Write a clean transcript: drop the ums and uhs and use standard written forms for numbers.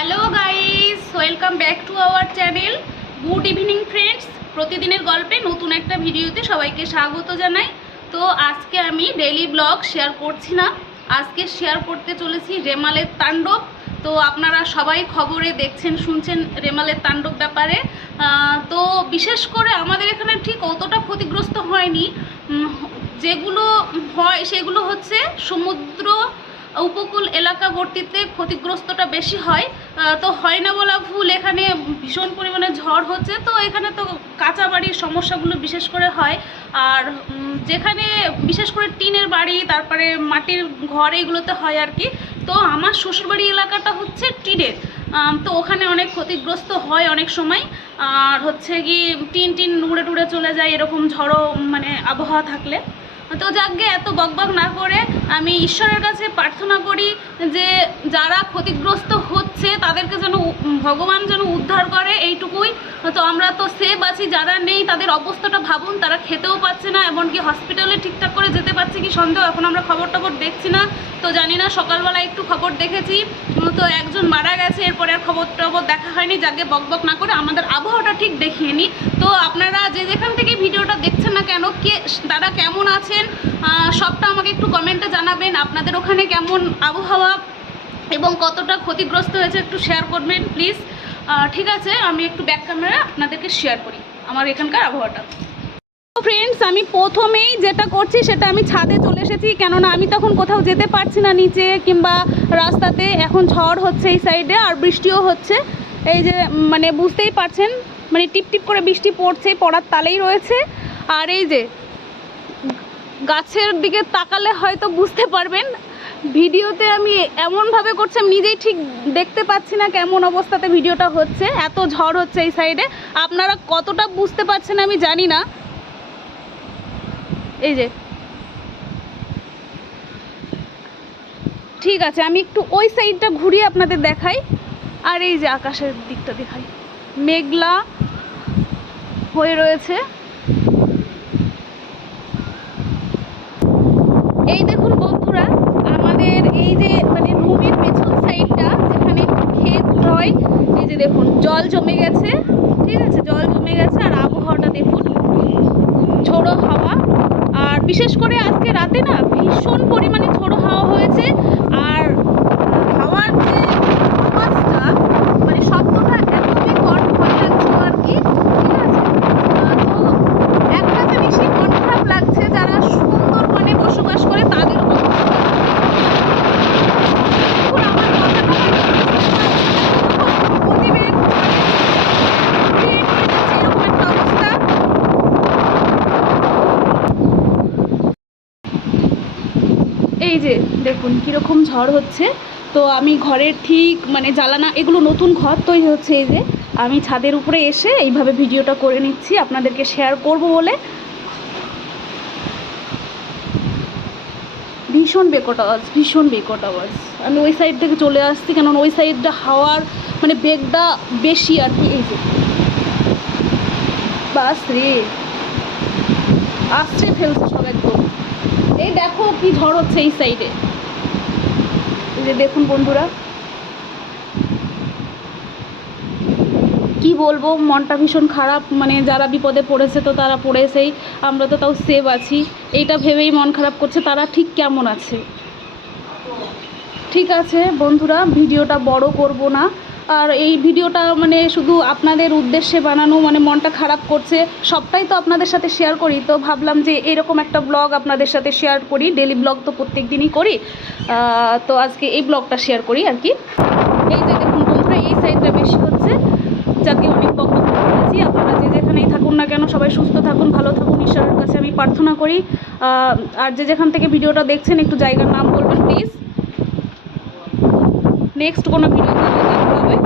Hello guys, welcome back to our channel. Good evening friends. প্রতিদিনের গল্পে নতুন একটা ভিডিওতে সবাইকে স্বাগত জানাই। তো আজকে আমি ডেইলি ব্লগ শেয়ার করছি না, আজকে শেয়ার করতে চলেছি রেমালের তাণ্ডব। তো আপনারা সবাই খবরে দেখছেন শুনছেন রেমালের তাণ্ডব ব্যাপারে। তো বিশেষ করে আমাদের এখানে ঠিক অতটা ক্ষতিগ্রস্ত হয়নি, যেগুলো হয় সেগুলো হচ্ছে সমুদ্র উপকূল এলাকাবর্তীতে ক্ষতিগ্রস্তটা বেশি হয়। তো হয় না বলা ভুল, এখানে ভীষণ পরিমাণে ঝড় হচ্ছে, তো এখানে তো কাঁচা বাড়ির সমস্যাগুলো বিশেষ করে হয়। আর যেখানে বিশেষ করে টিনের বাড়ি, তারপরে মাটির ঘর, এইগুলোতে হয় আর কি। তো আমার শ্বশুরবাড়ি এলাকাটা হচ্ছে টিনের, তো ওখানে অনেক ক্ষতিগ্রস্ত হয় অনেক সময়। আর হচ্ছে কি টিন উড়ে টুড়ে চলে যায় এরকম ঝড়ো মানে আবহাওয়া থাকলে। তো যাকে এত বকবক না করে আমি ঈশ্বরের কাছে প্রার্থনা করি যে যারা ক্ষতিগ্রস্ত হচ্ছে তাদেরকে যেন ভগবান যেন উদ্ধার করে, এইটুকুই। তো আমরা তো সেভ আছি, যারা নেই তাদের অবস্থাটা ভাবুন, তারা খেতেও পাচ্ছে না, এমনকি হসপিটালে ঠিকঠাক করে যেতে পারছে কি সন্দেহ। এখন আমরা খবর টবর দেখছি না, তো জানি না। সকালবেলা একটু খবর দেখেছি, তো একজন মারা গেছে, এরপরে আর খবর টবর দেখা হয়নি। যাকে বকবক না করে আমাদের আবহাওয়াটা ঠিক দেখিয়ে নিই। তো আপনারা যে যেখান থেকে ভিডিওটা দেখছেন না কেন, কে তারা কেমন আছেন সবটা আমাকে একটু কমেন্টে জানাবেন। আপনাদের ওখানে কেমন আবহাওয়া এবং কতটা ক্ষতিগ্রস্ত হয়েছে একটু শেয়ার করবেন প্লিজ। ঠিক আছে, আমি একটু ব্যাক ক্যামেরা আপনাদেরকে শেয়ার করি আমার এখানকার আবহাওয়াটা। ফ্রেন্ডস, আমি প্রথমেই যেটা করছি সেটা আমি ছাদে চলে এসেছি, কেননা আমি তখন কোথাও যেতে পারছি না নিচে কিংবা রাস্তাতে। এখন ঝড় হচ্ছে এই সাইডে, আর বৃষ্টিও হচ্ছে। এই যে মানে বুঝতেই পারছেন, মানে টিপ টিপ করে বৃষ্টি পড়ছে, পড়ার তালেই রয়েছে। আর এই যে গাছের দিকে তাকালে হয়তো বুঝতে পারবেন, ভিডিওতে আমি এমনভাবে করছি আমি নিজেই ঠিক দেখতে পাচ্ছি না কেমন অবস্থাতে ভিডিওটা হচ্ছে, এত ঝড় হচ্ছে এই সাইডে। আপনারা কতটা বুঝতে পারছেন আমি জানি না। এই যে ঠিক আছে, আমি একটু ওই সাইডটা ঘুরিয়ে আপনাদের দেখাই। আর এই যে আকাশের দিকটা দেখাই, মেঘলা হয়ে রয়েছে। এই দেখুন বন্ধুরা, আমাদের এই যে মানে রুমের পেছন সাইডটা যেখানে ক্ষেত হয়, এই যে দেখুন জল জমে গেছে। ঠিক আছে, জল জমে গেছে। আর আবহাওয়াটা দেখুন, ঝোড়ো হাওয়া। আর বিশেষ করে আজকে রাতে না ভীষণ পরিমাণে ঝোড়ো হাওয়া হয়েছে। আর হাওয়ার যে আওয়াজটা মানে শব্দটা এত বিকট, ভয় লাগছিল আর কি। ঠিক আছে, তো একটা জিনিসই মন খারাপ লাগছে, যারা সুন্দরবনে বসবাস করে তাদের এই যে দেখুন কীরকম ঝড় হচ্ছে। তো আমি ঘরের ঠিক মানে জ্বালানা, এগুলো নতুন ঘর তৈরি হচ্ছে, এই যে আমি ছাদের উপরে এসে এইভাবে ভিডিওটা করে নিচ্ছি আপনাদেরকে শেয়ার করব বলে। ভীষণ বেকট আওয়াজ, ভীষণ বেকট আওয়াজ। আমি ওই সাইড থেকে চলে আসছি, কেননা ওই সাইডটা হাওয়ার মানে বেগটা বেশি আর কি। এই যে বাস রে, আশ্রে ফেলছে সব একদম। এই দেখো কি ঝড় হচ্ছে এই সাইডে, এই যে দেখুন বন্ধুরা। কি বলবো, মনটা ভীষণ খারাপ। মানে যারা বিপদে পড়েছে তো তারা পড়েছেই, আমরা তো তাও সেভ আছি, এইটা ভেবেই মন খারাপ করছে। তারা ঠিক কেমন আছে। ঠিক আছে বন্ধুরা, ভিডিওটা বড় করব না। আর এই ভিডিওটা মানে শুধু আপনাদের উদ্দেশ্যে বানানো, মানে মনটা খারাপ করছে, সবটাই তো আপনাদের সাথে শেয়ার করি। তো ভাবলাম যে এরকম একটা ব্লগ আপনাদের সাথে শেয়ার করি। ডেলি ব্লগ তো প্রত্যেক দিনই করি, তো আজকে এই ব্লগটা শেয়ার করি আর কি। এই যে দেখুন বন্ধুরা, এই সাইডটা বেশি হচ্ছে। যাকে অনেক বকবক করেছি, আপনারা যে যেখানেই থাকুন না কেন সবাই সুস্থ থাকুন, ভালো থাকুন, ঈশ্বরের কাছে আমি প্রার্থনা করি। আর যে যেখান থেকে ভিডিওটা দেখছেন একটু জায়গার নাম বলবেন প্লিজ। নেক্সট কোনো ভিডিওতে দেখা হবে।